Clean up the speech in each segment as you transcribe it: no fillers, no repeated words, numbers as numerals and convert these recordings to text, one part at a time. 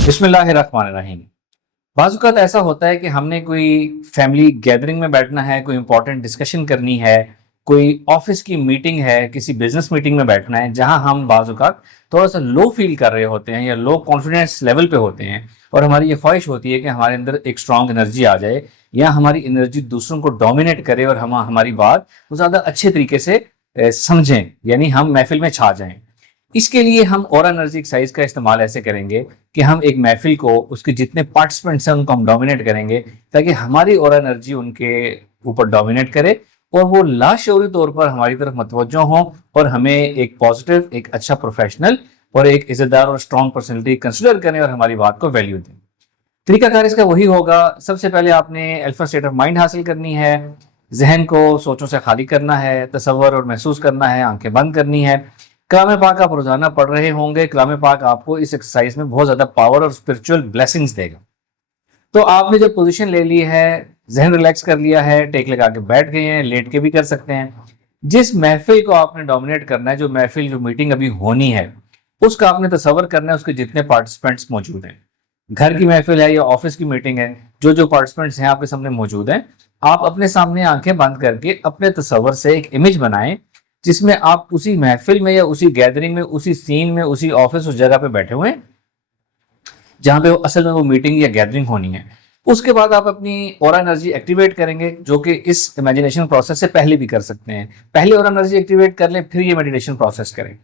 बिस्मिल्लाहिर्रहमानिर्रहीम। बाज़-औक़ात ऐसा होता है कि हमने कोई फैमिली गैदरिंग में बैठना है, कोई इंपॉर्टेंट डिस्कशन करनी है, कोई ऑफ़िस की मीटिंग है, किसी बिज़नेस मीटिंग में बैठना है, जहाँ हम बाज़-औक़ात थोड़ा-सा लो फ़ील कर रहे होते हैं या लो कॉन्फिडेंस लेवल पे होते हैं और हमारी ये ख़्वाहिश होती है कि हमारे अंदर एक स्ट्रॉन्ग एनर्जी आ जाए या हमारी एनर्जी दूसरों को डोमिनेट करे और हम हमारी बात वो ज़्यादा अच्छे तरीके से समझें, यानी हम महफ़िल में छा जाएँ। इसके लिए हम ऑरा एनर्जी एक्सरसाइज का इस्तेमाल ऐसे करेंगे कि हम एक महफिल को उसके जितने पार्टिसिपेंट्स हैं उनको हम डोमिनेट करेंगे ताकि हमारी ऑरा एनर्जी उनके ऊपर डोमिनेट करे और वो लाशऊरी तौर पर हमारी तरफ मतवज्जो हों और हमें एक पॉजिटिव, एक अच्छा प्रोफेशनल और एक इज्जतदार और स्ट्रॉन्ग पर्सनैलिटी कंसिडर करें और हमारी बात को वैल्यू दें। तरीकाकार इसका वही होगा, सबसे पहले आपने अल्फा स्टेट ऑफ माइंड हासिल करनी है, ज़हन को सोचों से खाली करना है, तसव्वुर और महसूस करना है, आंखें बंद करनी है। कलाम पाक आप रोजाना पढ़ रहे होंगे, कलाम पाक आपको इस एक्सरसाइज में बहुत ज्यादा पावर और स्पिरिचुअल ब्लेसिंग्स देगा। तो आपने जब पोजीशन ले ली है, जहन रिलैक्स कर लिया है, टेक लगा के बैठ गए हैं, लेट के भी कर सकते हैं। जिस महफिल को आपने डोमिनेट करना है, जो महफिल जो मीटिंग अभी होनी है, उसका आपने तसव्वुर करना है, उसके जितने पार्टिसिपेंट्स मौजूद हैं। घर की महफिल है या ऑफिस की मीटिंग है, जो जो पार्टिसिपेंट्स हैं आपके सामने मौजूद हैं, आप अपने सामने आंखें बंद करके अपने तसव्वुर से एक इमेज बनाएं जिसमें आप उसी महफिल में या उसी गैदरिंग में, उसी सीन में, उसी ऑफिस, उस जगह पे बैठे हुए हैं जहां पे असल में वो मीटिंग या गैदरिंग होनी है। उसके बाद आप अपनी ऑरा एनर्जी एक्टिवेट करेंगे, जो कि इस इमेजिनेशन प्रोसेस से पहले भी कर सकते हैं। पहले ऑरा एनर्जी एक्टिवेट कर लें, फिर ये मेडिटेशन प्रोसेस करें।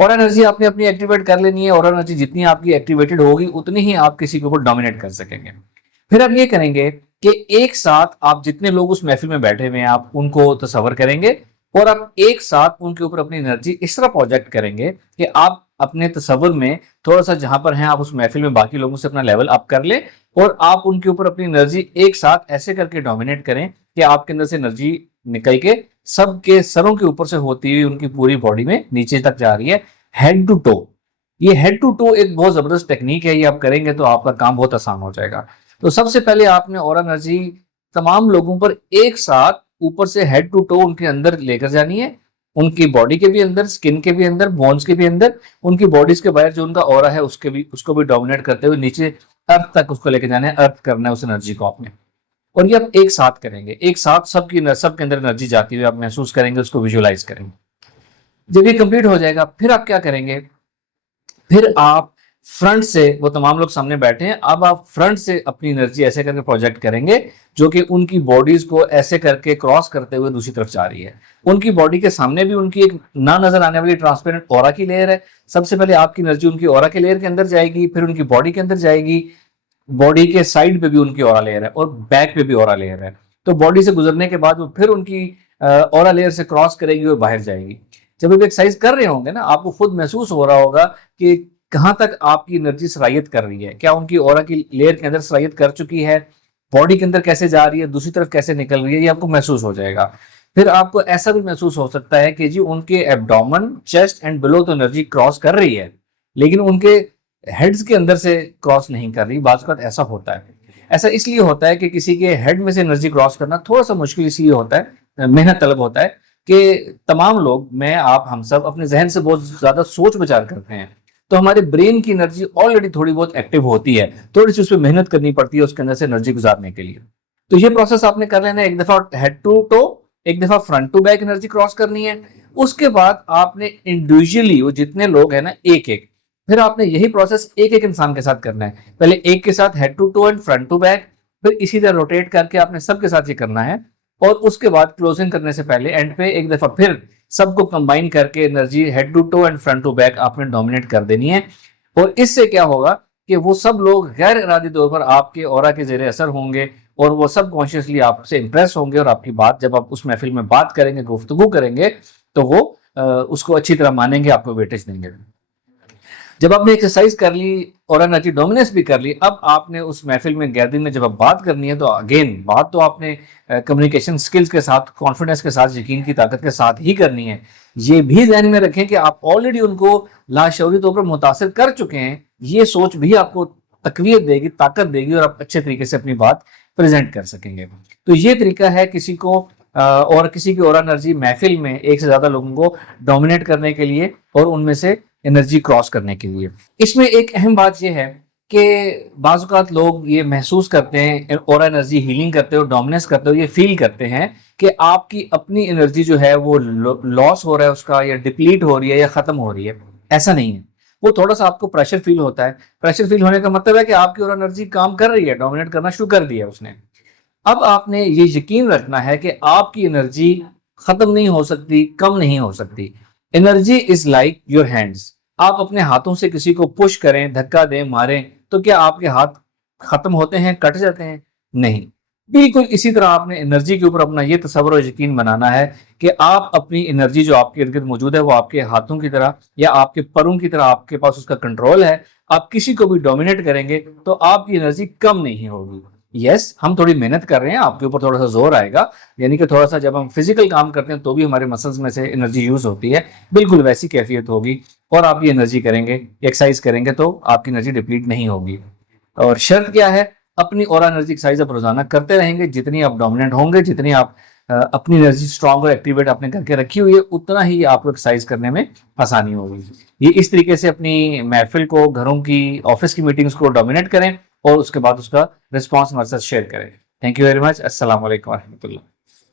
ऑरा एनर्जी आपने अपनी एक्टिवेट कर लेनी है। ऑरा एनर्जी जितनी आपकी एक्टिवेटेड होगी उतनी ही आप किसी के ऊपर डोमिनेट कर सकेंगे। फिर आप ये करेंगे कि एक साथ आप जितने लोग उस महफिल में बैठे हुए हैं आप उनको तसव्वुर करेंगे और आप एक साथ उनके ऊपर अपनी एनर्जी इस तरह प्रोजेक्ट करेंगे कि आप अपने तसव्वुर में थोड़ा सा जहां पर हैं आप उस महफिल में बाकी लोगों से अपना लेवल अप कर लें और आप उनके ऊपर अपनी एनर्जी एक साथ ऐसे करके डोमिनेट करें कि आपके अंदर से एनर्जी निकल के सबके सरों के ऊपर से होती हुई उनकी पूरी बॉडी में नीचे तक जा रही है, हेड टू टो। ये हेड टू टो एक बहुत जबरदस्त टेक्निक है, ये आप करेंगे तो आपका काम बहुत आसान हो जाएगा। तो सबसे पहले आपने ऑरा एनर्जी तमाम लोगों पर एक साथ ऊपर से हेड टू टो उनके अंदर लेकर जानी है, उनकी बॉडी के भी अंदर, स्किन के भी अंदर, बोन्स के भी अंदर, उनकी बॉडीज के बाहर जो उनका ऑरा है उसको भी डोमिनेट करते हुए नीचे अर्थ तक उसको लेकर जाना है, अर्थ करना है उस एनर्जी को आपने। और ये आप एक साथ करेंगे, एक साथ सबके अंदर एनर्जी जाती हुई आप महसूस करेंगे, उसको विजुअलाइज करेंगे। जब ये कंप्लीट हो जाएगा फिर आप क्या करेंगे, फिर आप फ्रंट से, वो तमाम लोग सामने बैठे हैं, अब आप फ्रंट से अपनी एनर्जी ऐसे करके प्रोजेक्ट करेंगे जो कि उनकी बॉडीज को ऐसे करके क्रॉस करते हुए दूसरी तरफ जा रही है। उनकी बॉडी के सामने भी उनकी एक ना नजर आने वाली ट्रांसपेरेंट ऑरा की लेयर है। सबसे पहले आपकी एनर्जी उनकी ऑरा के लेयर के अंदर जाएगी, फिर उनकी बॉडी के अंदर जाएगी, बॉडी के साइड पे भी उनकी ऑरा लेयर है और बैक पे भी ऑरा लेयर है। तो बॉडी से गुजरने के बाद वो फिर उनकी ऑरा लेयर से क्रॉस करेगी और बाहर जाएगी। जब आप एक्सरसाइज कर रहे होंगे ना, आपको खुद महसूस हो रहा होगा कि कहां तक आपकी एनर्जी सरायत कर रही है, क्या उनकी ऑरा की लेयर के अंदर सरायत कर चुकी है, बॉडी के अंदर कैसे जा रही है, दूसरी तरफ कैसे निकल रही है, ये आपको महसूस हो जाएगा। फिर आपको ऐसा भी महसूस हो सकता है कि जी उनके एब्डोमेन, चेस्ट एंड बिलो तो एनर्जी क्रॉस कर रही है, लेकिन उनके हेड्स के अंदर से क्रॉस नहीं कर रही। बात ऐसा होता है, ऐसा इसलिए होता है कि किसी के हेड में से एनर्जी क्रॉस करना थोड़ा सा मुश्किल इसलिए होता है, मेहनत तलब होता है कि तमाम लोग, मैं, आप, हम सब अपने जहन से बहुत ज्यादा सोच विचार करते हैं, तो हमारे ब्रेन की एनर्जी ऑलरेडी थोड़ी बहुत एक्टिव होती है, थोड़ी सी उसमें मेहनत करनी पड़ती है उसके अंदर से एनर्जी गुजारने के लिए। तो ये प्रोसेस आपने कर लेना है, एक दफा हेड टू टो, एक दफा front to back energy cross करनी है। उसके बाद आपने इंडिविजुअली वो जितने लोग हैं ना, एक एक, फिर आपने यही प्रोसेस एक एक इंसान के साथ करना है। पहले एक के साथ head to toe and front to back, फिर इसी तरह रोटेट करके आपने सबके साथ ये करना है। और उसके बाद क्लोजिंग करने से पहले एंड पे एक दफा फिर सबको कंबाइन करके energy head to toe and front to back आपने डोमिनेट कर देनी है। और इससे क्या होगा कि वो सब लोग गैर इरादी तौर पर आपके ऑरा के जेरे असर होंगे और वो सब कॉन्शियसली आपसे इंप्रेस होंगे और आपकी बात जब आप उस महफिल में बात करेंगे, गुफ्तगू करेंगे, तो वो उसको अच्छी तरह मानेंगे, आपको वेटेज देंगे। जब आपने एक्सरसाइज कर ली और एनर्जी डोमिनेंस भी कर ली, अब आपने उस महफिल में, गैदरिंग में जब आप बात करनी है तो अगेन बात तो आपने कम्युनिकेशन स्किल्स के साथ, कॉन्फिडेंस के साथ, यकीन की ताकत के साथ ही करनी है। ये भी ध्यान में रखें कि आप ऑलरेडी उनको लाशऊरी तौर पर मुतासिर कर चुके हैं। ये सोच भी आपको तकवीत देगी, ताकत देगी और आप अच्छे तरीके से अपनी बात प्रेजेंट कर सकेंगे। तो ये तरीका है किसी को और किसी की ऑरा एनर्जी महफिल में एक से ज्यादा लोगों को डोमिनेट करने के लिए और उनमें से एनर्जी क्रॉस करने के लिए। इसमें एक अहम बात यह है कि बाज़ औक़ात लोग ये महसूस करते हैं, ऑरा एनर्जी हीलिंग करते हो, डोमिनेंस करते हो, ये फ़ील करते हैं कि आपकी अपनी एनर्जी जो है वो लॉस हो रहा है उसका, या डिप्लीट हो रही है या ख़त्म हो रही है। ऐसा नहीं है। वो थोड़ा-सा आपको प्रेशर फ़ील होता है। प्रेशर फ़ील होने का मतलब है कि आपकी ऑरा एनर्जी काम कर रही है, डोमिनेट करना शुरू कर दिया उसने। अब आपने ये यकीन रखना है कि आपकी एनर्जी खत्म नहीं हो सकती, कम नहीं हो सकती। Energy is like your hands. आप अपने हाथों से किसी को पुश करें, धक्का दें, मारें, तो क्या आपके हाथ खत्म होते हैं, कट जाते हैं? नहीं। बिल्कुल इसी तरह आपने एनर्जी के ऊपर अपना ये तसव्वुर और यकीन बनाना है कि आप अपनी एनर्जी जो आपके इर्द-गिर्द मौजूद है, वो आपके हाथों की तरह या आपके पैरों की तरह आपके पास उसका कंट्रोल है। आप किसी को भी डोमिनेट करेंगे, तो आपकी एनर्जी कम नहीं होगी। यस, हम थोड़ी मेहनत कर रहे हैं, आपके ऊपर थोड़ा-सा ज़ोर आएगा, यानी कि थोड़ा-सा जब हम फिज़िकल काम करते हैं, तो भी हमारे मसल्स में से एनर्जी यूज़ होती है, बिल्कुल वैसी कैफ़ियत होगी और आप ये एनर्जी करेंगे, एक्सरसाइज़ करेंगे तो आपकी एनर्जी डिप्लीट नहीं होगी। और शर्त क्या है? अपनी ऑरा एनर्जी एक्सरसाइज़ आप रोज़ाना करते रहेंगे, जितनी आप डोमिनेंट होंगे, जितनी आप अपनी एनर्जी स्ट्रॉन्ग और एक्टिवेट आपने करके रखी हुई है, उतना ही आपको एक्सरसाइज़ करने में आसानी होगी। ये इस तरीके से अपनी महफ़िल को, घरों की, ऑफ़िस की मीटिंग्स को डोमिनेट करें और उसके बाद उसका रिस्पॉन्स हमारे साथ शेयर करें। Thank you very much. अस्सलाम वालेकुम व रहमतुल्लाह।